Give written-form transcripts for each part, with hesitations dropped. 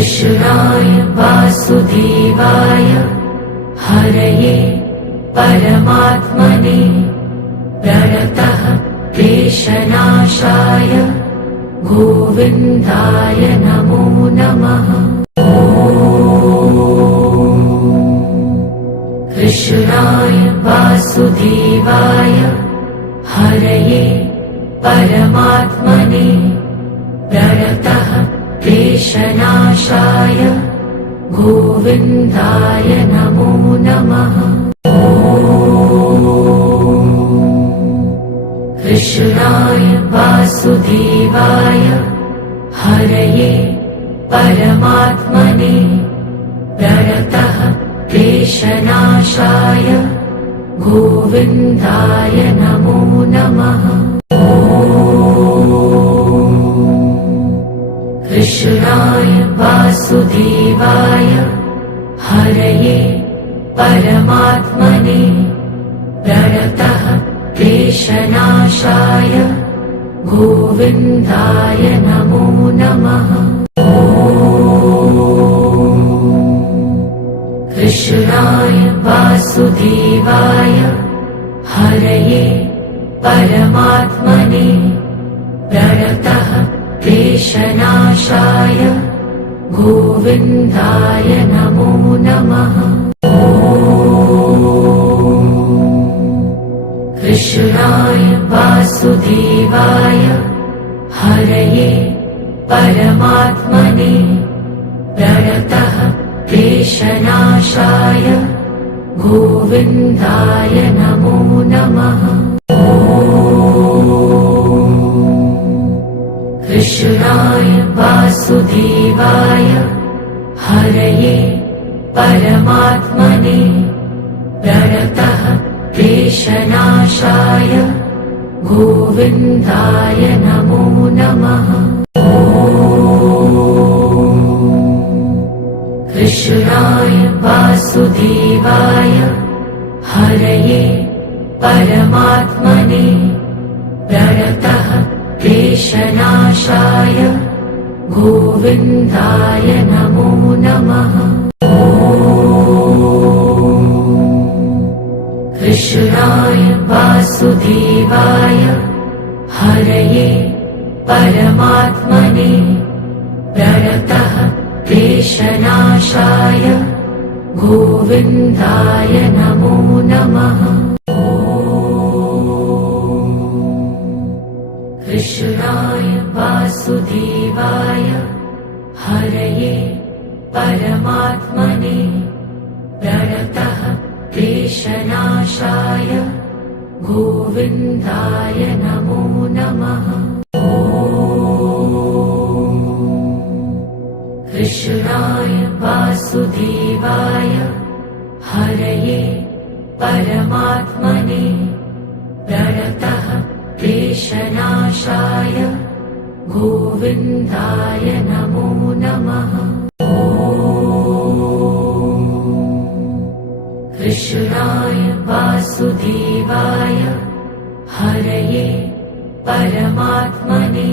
कृष्णाय वासुदेवाय हरये परमात्मने प्रणतः क्लेशनाशाय गोविन्दाय नमो नमः। कृष्णाय वासुदेवाय हरये परमात्मने प्रणतः क्लेशनाशाय गोविन्दाय नमो नमः। कृष्णाय वासुदेवाय हरये परमात्मने प्रणतः क्लेशनाशाय गोविन्दाय नमो नमः। कृष्णाय वासुदेवाय हरये परमात्मने प्रणतः क्लेशनाशाय गोविन्दाय नमो नमः। कृष्णाय वासुदेवाय हरये परमात्मने प्रणतः क्लेशनाशाय गोविन्दाय नमो नमः। कृष्णाय वासुदेवाय हरये परमात्मने प्रणतः क्लेशनाशाय गोविन्दाय नमो नमः। कृष्णाय वासुदेवाय हरये परमात्मने प्रणतः क्लेशनाशाय गोविन्दाय नमो नमः। कृष्णाय वासुदेवाय हरये परमात्मने प्रणतः क्लेशनाशाय गोविन्दाय नमो नमः। कृष्णाय वासुदेवाय हरये परमात्मने प्रणतः क्लेशनाशाय गोविन्दाय नमो नमः। कृष्णाय वासुदेवाय हरये परमात्मने प्रणतः क्लेशनाशाय गोविन्दाय नमो नमः। कृष्णाय वासुदेवाय हरये परमात्मने प्रणतः क्लेशनाशाय गोविन्दाय नमो नमः। कृष्णाय वासुदेवाय हरये परमात्मने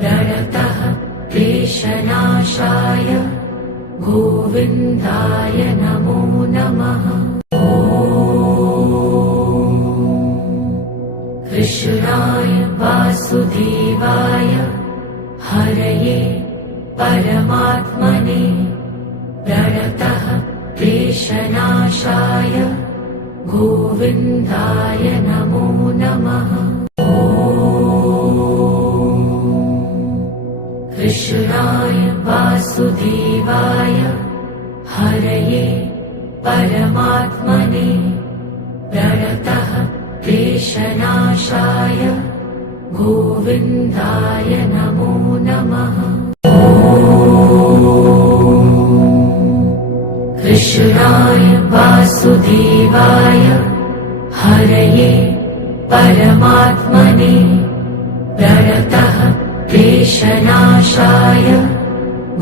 प्रणतः क्लेशनाशाय गोविन्दाय नमो नमः। कृष्णाय वासुदेवाय हरये परमात्मने प्रणतः क्लेशनाशाय गोविन्दाय नमो नमः। कृष्णाय वासुदेवाय हरये परमात्मने प्रणतः क्लेशनाशाय गोविन्दाय नमो नमः। कृष्णाय वासुदेवाय हरये परमात्मने प्रणतः क्लेशनाशाय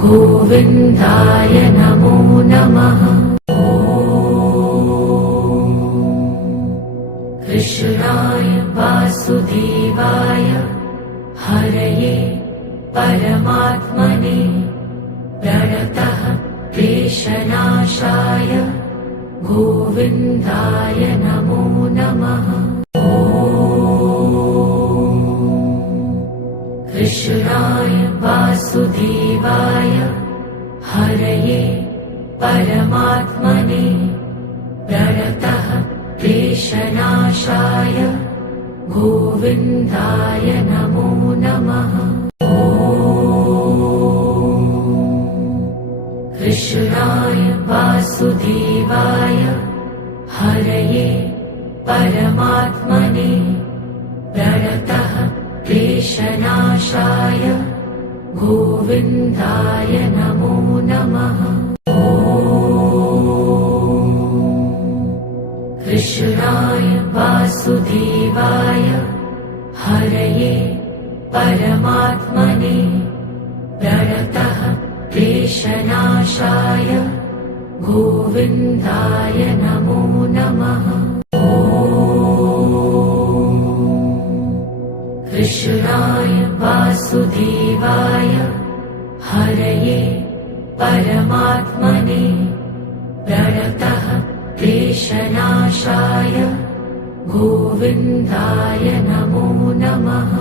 गोविन्दाय नमो नमः। कृष्णाय वासुदेवाय हरये परमात्मने प्रणतः क्लेशनाशाय गोविन्दाय नमो नमः। कृष्णाय वासुदेवाय हरये परमात्मने प्रणतः क्लेशनाशाय गोविन्दाय नमो नमः। कृष्णाय वासुदेवाय हरये परमात्मने प्रणतः क्लेशनाशाय गोविन्दाय नमो नमः। कृष्णाय वासुदेवाय हरये परमात्मने प्रणतः क्लेशनाशाय गोविन्दाय नमो नमः। कृष्णाय वासुदेवाय हरये परमात्मने प्रणतः क्लेशनाशाय गोविन्दाय नमो नमः।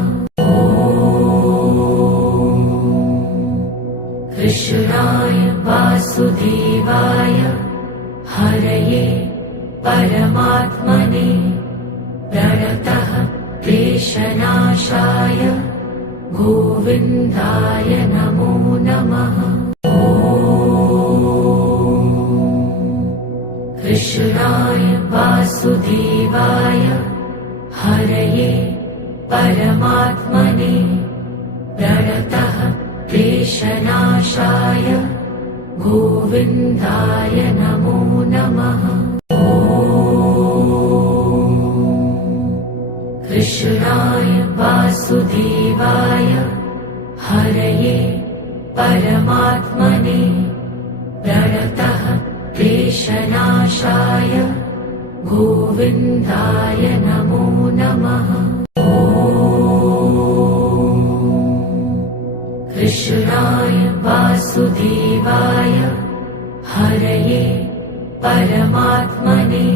कृष्णाय वासुदेवाय हरये परमात्मने प्रणतः क्लेशनाशाय गोविन्दाय नमो नमः। कृष्णाय वासुदेवाय हरये परमात्मने प्रणतः क्लेशनाशाय गोविन्दाय नमो नमः। कृष्णाय वासुदेवाय हरये परमात्मने प्रणतः क्लेशनाशाय गोविन्दाय नमो नमः। कृष्णाय वासुदेवाय हरये परमात्मने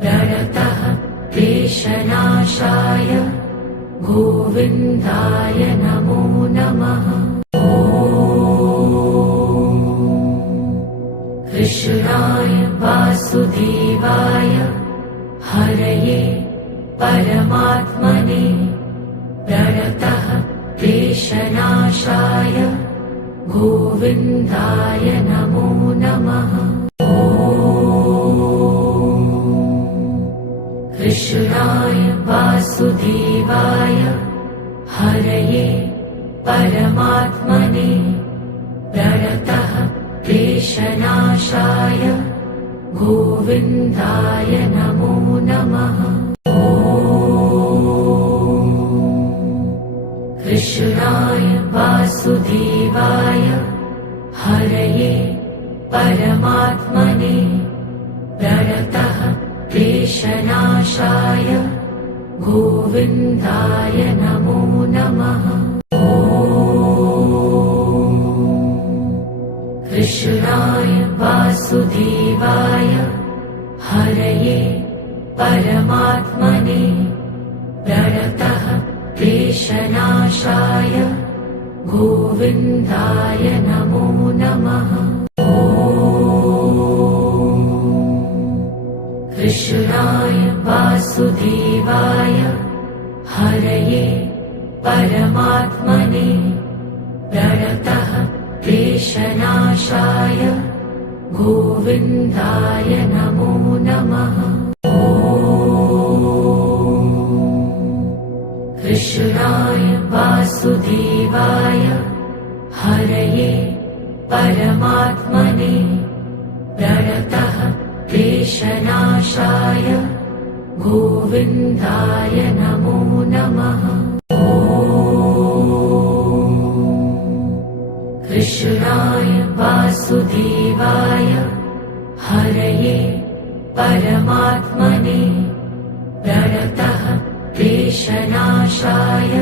प्रणतः क्लेशनाशाय गोविन्दाय नमो नमः। कृष्णाय वासुदेवाय हरये परमात्मने प्रणतः क्लेशनाशाय गोविन्दाय नमो नमः। कृष्णाय वासुदेवाय हरये परमात्मने प्रणतः क्लेशनाशाय गोविन्दाय नमो नमः। कृष्णाय वासुदेवाय हरये परमात्मने प्रणतः क्लेशनाशाय गोविन्दाय नमो नमः। कृष्णाय वासुदेवाय हरये परमात्मने प्रणतः क्लेशनाशाय गोविन्दाय नमो नमः। कृष्णाय वासुदेवाय हरये परमात्मने प्रणतः क्लेशनाशाय गोविन्दाय नमो नमः। कृष्णाय वासुदेवाय हरये परमात्मने प्रणतः क्लेशनाशाय गोविन्दाय नमो नमः। कृष्णाय वासुदेवाय हरये परमात्मने प्रणतः क्लेशनाशाय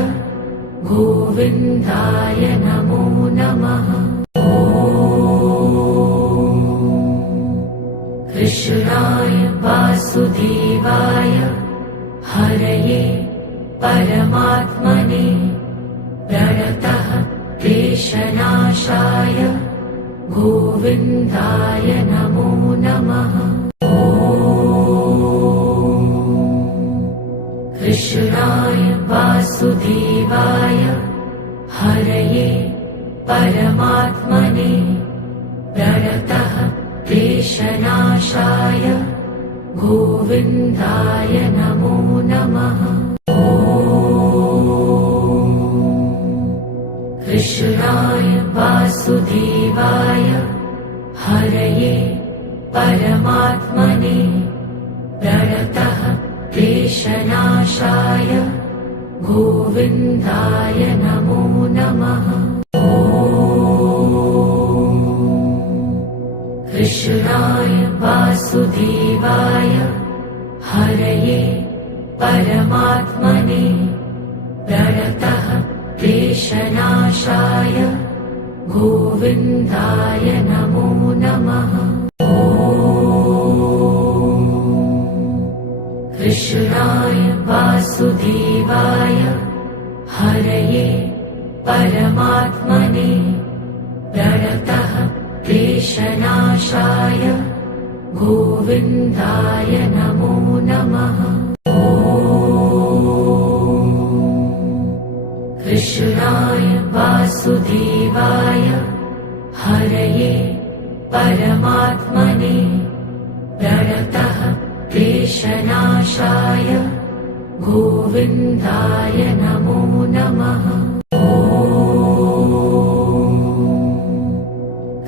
गोविन्दाय नमो नमः। कृष्णाय वासुदेवाय हरये परमात्मने प्रणतः क्लेशनाशाय गोविन्दाय नमो नमः। कृष्णाय वासुदेवाय हरये परमात्मने प्रणतः क्लेशनाशाय गोविन्दाय नमो नमः। कृष्णाय वासुदेवाय हरये परमात्मने प्रणतः क्लेशनाशाय गोविन्दाय नमो नमः। कृष्णाय वासुदेवाय हरये परमात्मने प्रणतः क्लेशनाशाय गोविन्दाय नमो नमः। कृष्णाय वासुदेवाय हरये परमात्मने प्रणतः क्लेशनाशाय गोविन्दाय नमो नमः। कृष्णाय वासुदेवाय हरये परमात्मने प्रणतः क्लेशनाशाय गोविन्दाय नमो नमः।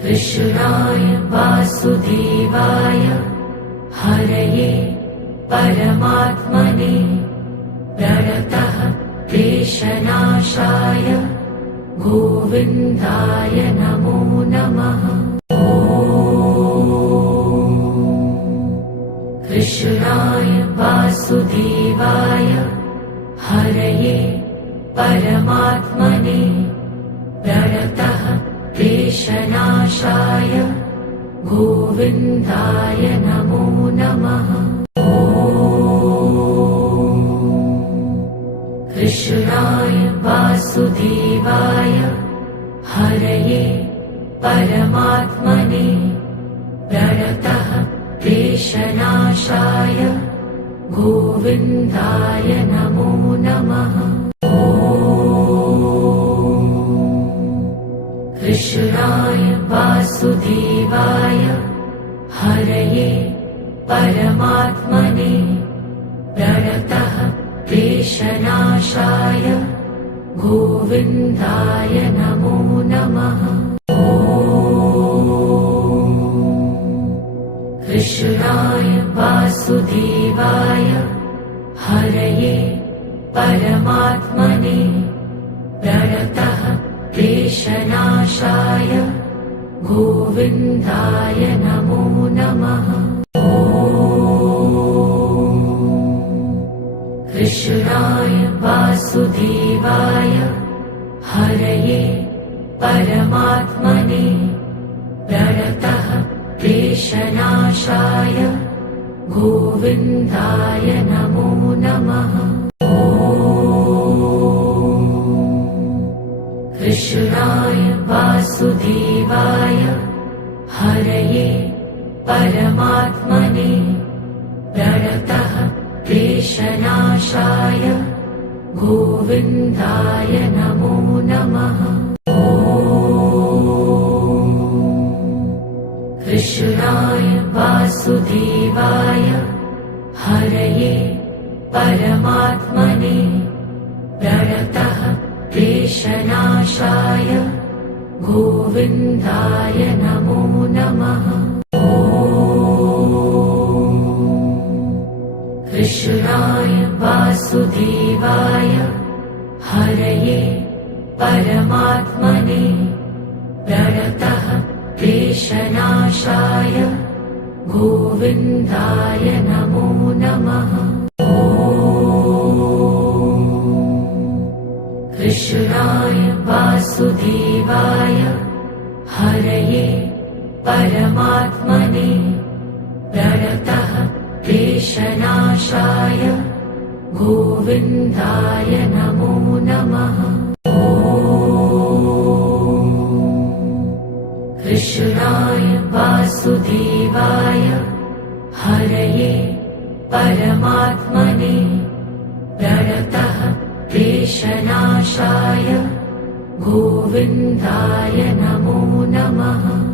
कृष्णाय वासुदेवाय हरये परमात्मने प्रणतः क्लेशनाशाय गोविन्दाय नमो नमः। कृष्णाय वासुदेवाय हरये परमात्मने प्रणतः क्लेशनाशाय गोविन्दाय नमो नमः। कृष्णाय वासुदेवाय हरये परमात्मने प्रणतः क्लेशनाशाय गोविन्दाय नमो नमः। कृष्णाय वासुदेवाय हरये परमात्मने प्रणतः क्लेशनाशाय गोविन्दाय नमो नमः। कृष्णाय वासुदेवाय हरये परमात्मने प्रणतः क्लेशनाशाय गोविन्दाय नमो नमः। कृष्णाय वासुदेवाय हरये परमात्मने प्रणतः क्लेशनाशाय गोविन्दाय नमो नमः। कृष्णाय वासुदेवाय हरये परमात्मने प्रणतः क्लेशनाशाय गोविन्दाय नमो नमः। कृष्णाय वासुदेवाय हरये परमात्मने प्रणतः क्लेशनाशाय गोविन्दाय नमो नमः। कृष्णाय वासुदेवाय हरये परमात्मने प्रणतः क्लेशनाशाय गोविन्दाय नमो नमः। कृष्णाय वासुदेवाय हरये परमात्मने प्रणतः क्लेशनाशाय गोविन्दाय नमो नमः। कृष्णाय वासुदेवाय हरये परमात्मने प्रणतः क्लेशनाशाय गोविन्दाय नमो नमः।